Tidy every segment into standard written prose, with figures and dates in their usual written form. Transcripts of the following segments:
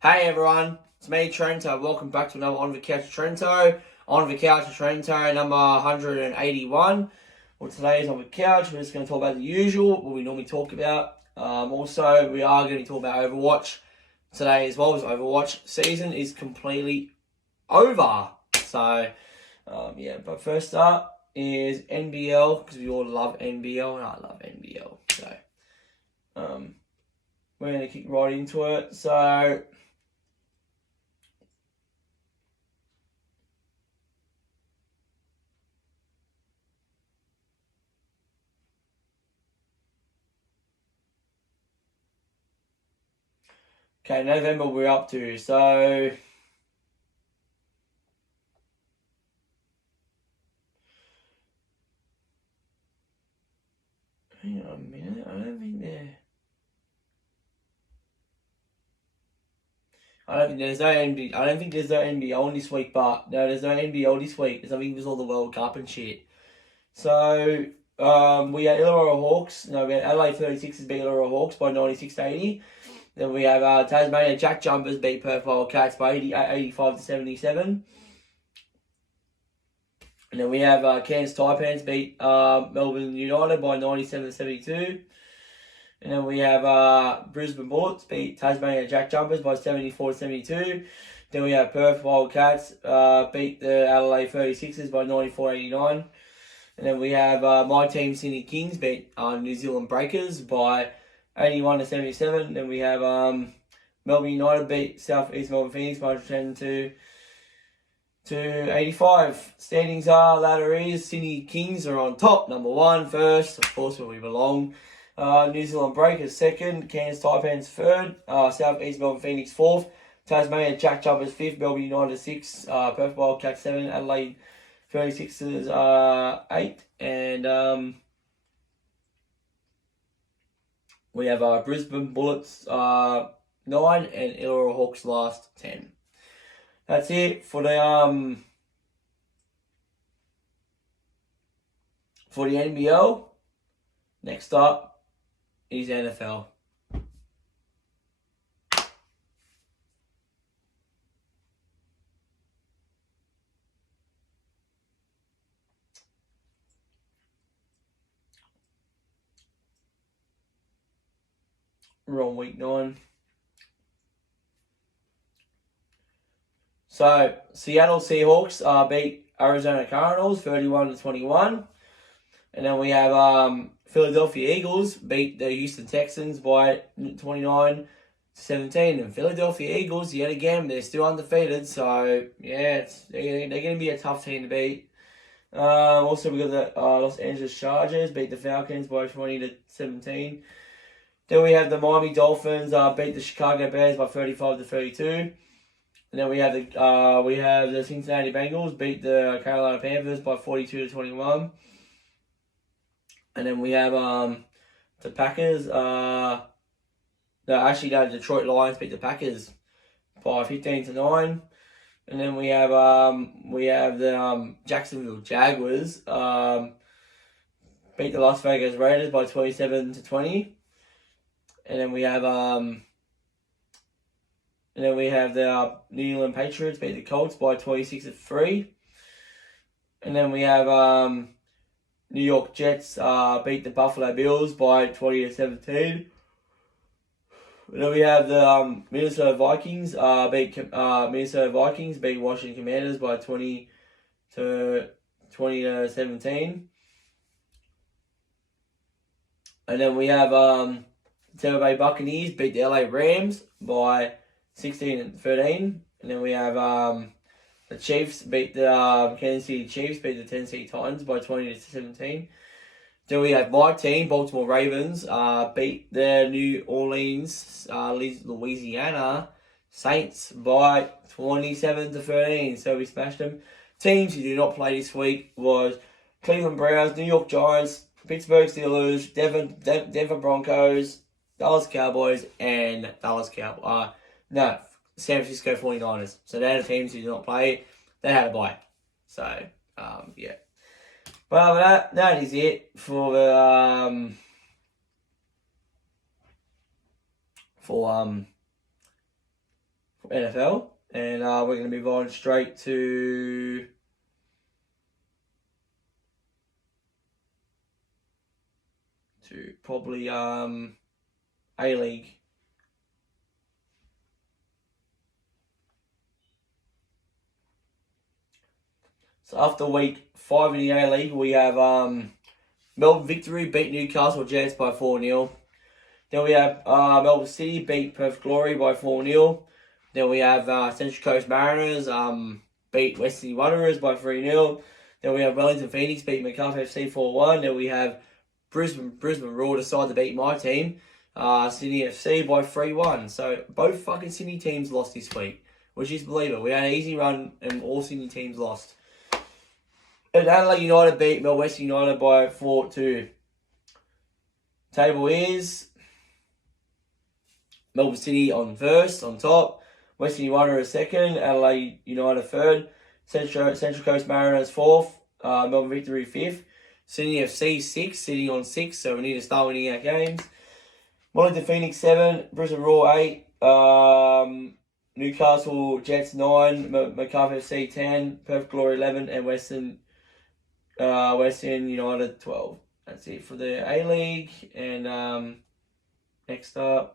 Hey everyone, it's me Trent'O. Welcome back to another On the Couch with Trent'O. On the Couch with Trent'O, number 181. Well, today's On the Couch, we're just going to talk about the usual, what we normally talk about. Also, we are going to be talking about Overwatch today as well, as Overwatch season is completely over. So, but first up is NBL, because we all love NBL, and I love NBL. So, we're going to kick right into it. So, okay, November we're up to, so hang on a minute, I don't think there's no NBA. I don't think there's no NBL this week, but no, there's no NBL this week because I think it was all the World Cup and shit. So we had Illawarra Hawks. No, we had Adelaide 36ers beat Illawarra Hawks by 96-80. Then we have Tasmania Jack Jumpers beat Perth Wildcats by 85-77. And then we have Cairns Taipans beat Melbourne United by 97-72. And then we have Brisbane Bullets beat Tasmania Jack Jumpers by 74-72. Then we have Perth Wildcats beat the Adelaide 36ers by 94-89. And then we have my team Sydney Kings beat New Zealand Breakers by 81-77. Then we have Melbourne United beat South East Melbourne Phoenix by 110-85. Standings are, ladder is, Sydney Kings are on top, number one, first, of course, where we belong. New Zealand Breakers second, Cairns Taipans third, South East Melbourne Phoenix fourth, Tasmania Jack Jumpers fifth, Melbourne United sixth, Perth Wildcats seven, Adelaide 36ers 8, and we have Brisbane Bullets 9, and Illawarra Hawks last 10. That's it for the NBL. Next up is NFL. We're on week 9. So, Seattle Seahawks beat Arizona Cardinals 31-21. And then we have Philadelphia Eagles beat the Houston Texans by 29-17. And Philadelphia Eagles, yet again, they're still undefeated. So, yeah, they're going to be a tough team to beat. Also, we got the Los Angeles Chargers beat the Falcons by 20-17. Then we have the Miami Dolphins beat the Chicago Bears by 35-32. And then we have the Cincinnati Bengals beat the Carolina Panthers by 42-21. And then we have the Packers. Detroit Lions beat the Packers by 15-9. And then we have the Jacksonville Jaguars beat the Las Vegas Raiders by 27-20. And then we have the New England Patriots beat the Colts by 26-3. And then we have New York Jets beat the Buffalo Bills by 20-17. And then we have the Minnesota Vikings beat Washington Commanders by 20-17. And then we have Tampa Bay Buccaneers beat the LA Rams by 16-13. And then we have the Chiefs beat the Kansas City Chiefs beat the Tennessee Titans by 20-17. Then we have my team, Baltimore Ravens, beat the New Orleans, Louisiana Saints by 27-13. So we smashed them. Teams who did not play this week was Cleveland Browns, New York Giants, Pittsburgh Steelers, Denver Broncos, Dallas Cowboys, and San Francisco 49ers. So they're the teams who did not play. They had a bye. So, yeah. But that is it for the NFL. And we're going to move on straight to probably A-League. So after week 5 in the A-League, we have Melbourne Victory beat Newcastle Jets by 4-0. Then we have Melbourne City beat Perth Glory by 4-0. Then we have Central Coast Mariners beat West Sydney Wanderers by 3-0. Then we have Wellington Phoenix beat Macarthur FC 4-1. Then we have Brisbane Roar decide to beat my team, Sydney FC by 3-1. So both fucking Sydney teams lost this week, which is believable. We had an easy run and all Sydney teams lost. And Adelaide United beat Melbourne West United by 4-2. Table is Melbourne City on first, on top. Western United second. Adelaide United third. Central Coast Mariners fourth. Melbourne Victory fifth. Sydney FC sixth, sitting on sixth, so we need to start winning our games. Wellington Phoenix 7. Brisbane Roar 8. Newcastle Jets 9. Macarthur FC 10. Perth Glory 11. And Western United 12. That's it for the A-League. And next up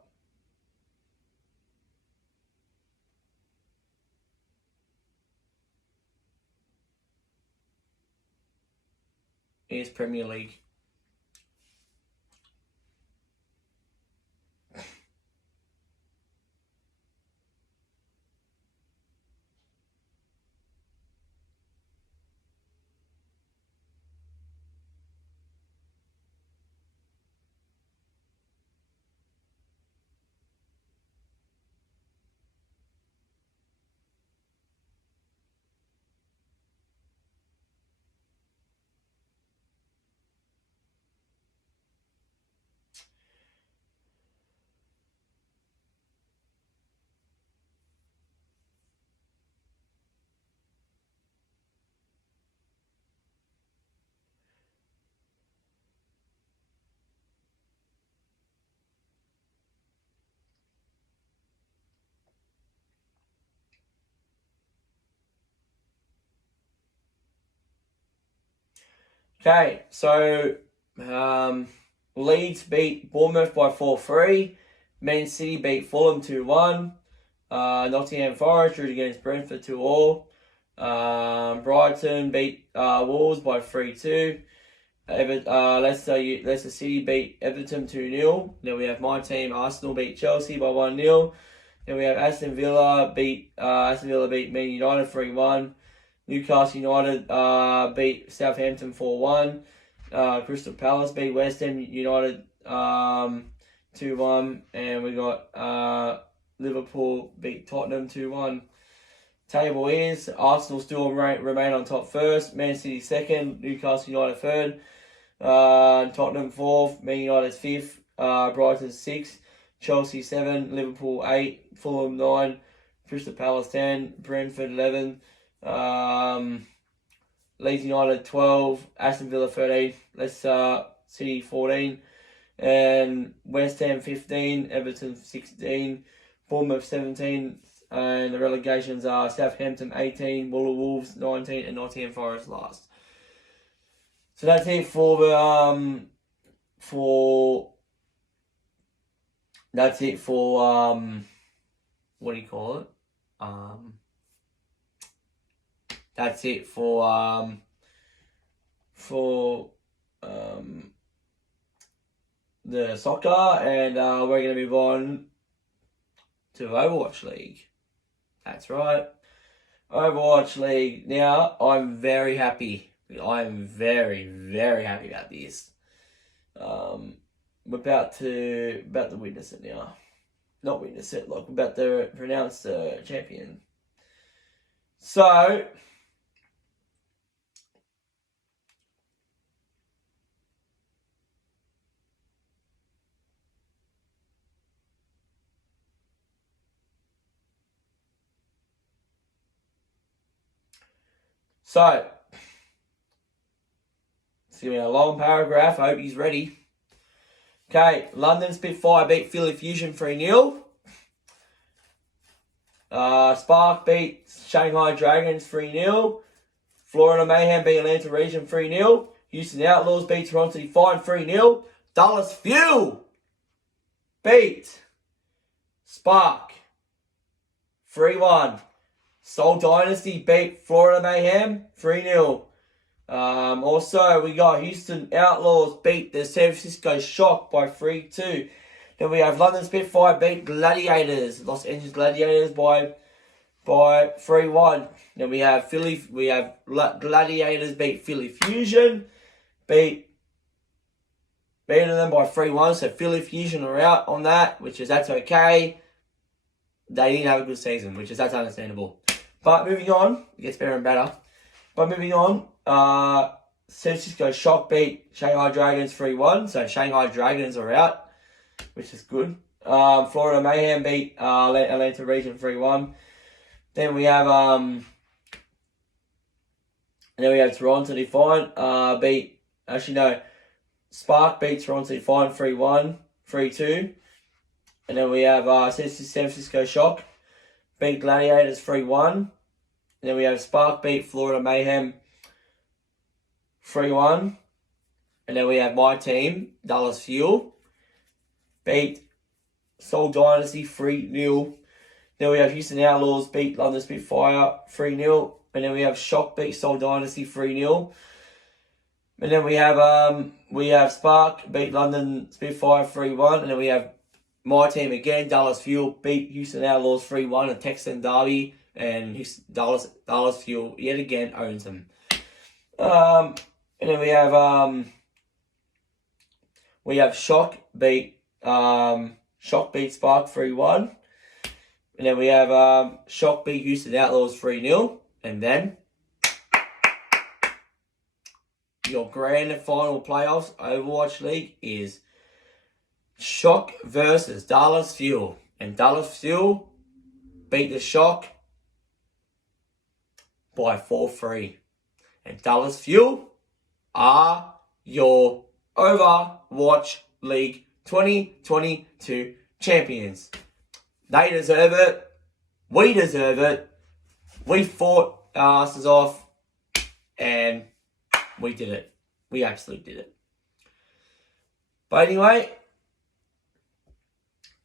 is Premier League. Okay, so Leeds beat Bournemouth by 4-3. Man City beat Fulham 2-1. Nottingham Forest drew against Brentford 2-all. Brighton beat Wolves by 3-2. Leicester City beat Everton 2-0. Then we have my team, Arsenal beat Chelsea by 1-0. Then we have Aston Villa beat Man United 3-1. Newcastle United beat Southampton 4-1. Crystal Palace beat West Ham United 2-1. And we got Liverpool beat Tottenham 2-1. Table is Arsenal still remain on top first. Man City second. Newcastle United third. Tottenham fourth. Man United fifth. Brighton sixth. Chelsea 7. Liverpool 8. Fulham 9. Crystal Palace 10. Brentford 11. Leeds United 12, Aston Villa 13, Leicester City 14, and West Ham 15, Everton 16, Bournemouth 17, and the relegations are Southampton 18, Wolves 19, and Nottingham Forest last. So that's it for the what do you call it? That's it for the soccer, and we're going to move on to Overwatch League. That's right, Overwatch League. Now, I'm very happy. I'm very, very happy about this. We're about to witness it now. Not witness it, like we're about to pronounce the champion. So it's going to be a long paragraph. I hope he's ready. Okay, London Spitfire beat Philly Fusion 3-0. Spark beat Shanghai Dragons 3-0. Florida Mayhem beat Atlanta Region 3-0. Houston Outlaws beat Toronto Defiant 3-0. Dallas Fuel beat Spark 3-1. Soul Dynasty beat Florida Mayhem 3-0. Also, we got Houston Outlaws beat the San Francisco Shock by 3-2. Then we have London Spitfire beat Gladiators, Los Angeles Gladiators by 3-1. Then we have Gladiators beat Philly Fusion, beating them by 3-1. So Philly Fusion are out on that, that's okay. They didn't have a good season, that's understandable. But moving on, it gets better and better. But moving on, San Francisco Shock beat Shanghai Dragons 3-1. So Shanghai Dragons are out, which is good. Florida Mayhem beat Atlanta Region 3-1. Then we have Toronto Defiant Spark beat Toronto Defiant 3-1, 3-2. And then we have San Francisco Shock beat Gladiators 3-1. And then we have Spark beat Florida Mayhem 3-1. And then we have my team, Dallas Fuel, beat Soul Dynasty 3-0. Then we have Houston Outlaws beat London Spitfire 3-0. And then we have Shock beat Soul Dynasty 3-0. And then we have Spark beat London Spitfire 3-1. And then we have my team again, Dallas Fuel, beat Houston Outlaws 3-1 in Texan Derby. And Dallas Fuel yet again owns them. And then we have Shock beat Spark 3-1. And then we have Shock beat Houston Outlaws 3-0. And then your grand final playoffs Overwatch League is Shock versus Dallas Fuel. And Dallas Fuel beat the Shock by 4-3. And Dallas Fuel are your Overwatch League 2022 champions. They deserve it. We deserve it. We fought our asses off. And we did it. We absolutely did it. But anyway,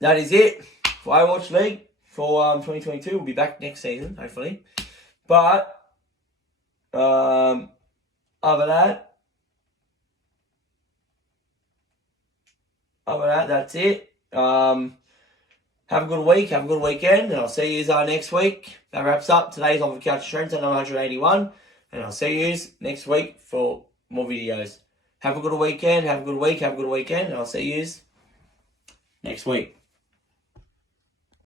that is it for Overwatch League for 2022. We'll be back next season, hopefully. But other than that, that's it. Have a good week, have a good weekend, and I'll see you next week. That wraps up today's On the Couch Trent'O number 181, and I'll see you next week for more videos. Have a good weekend, have a good week, have a good weekend, and I'll see you next week.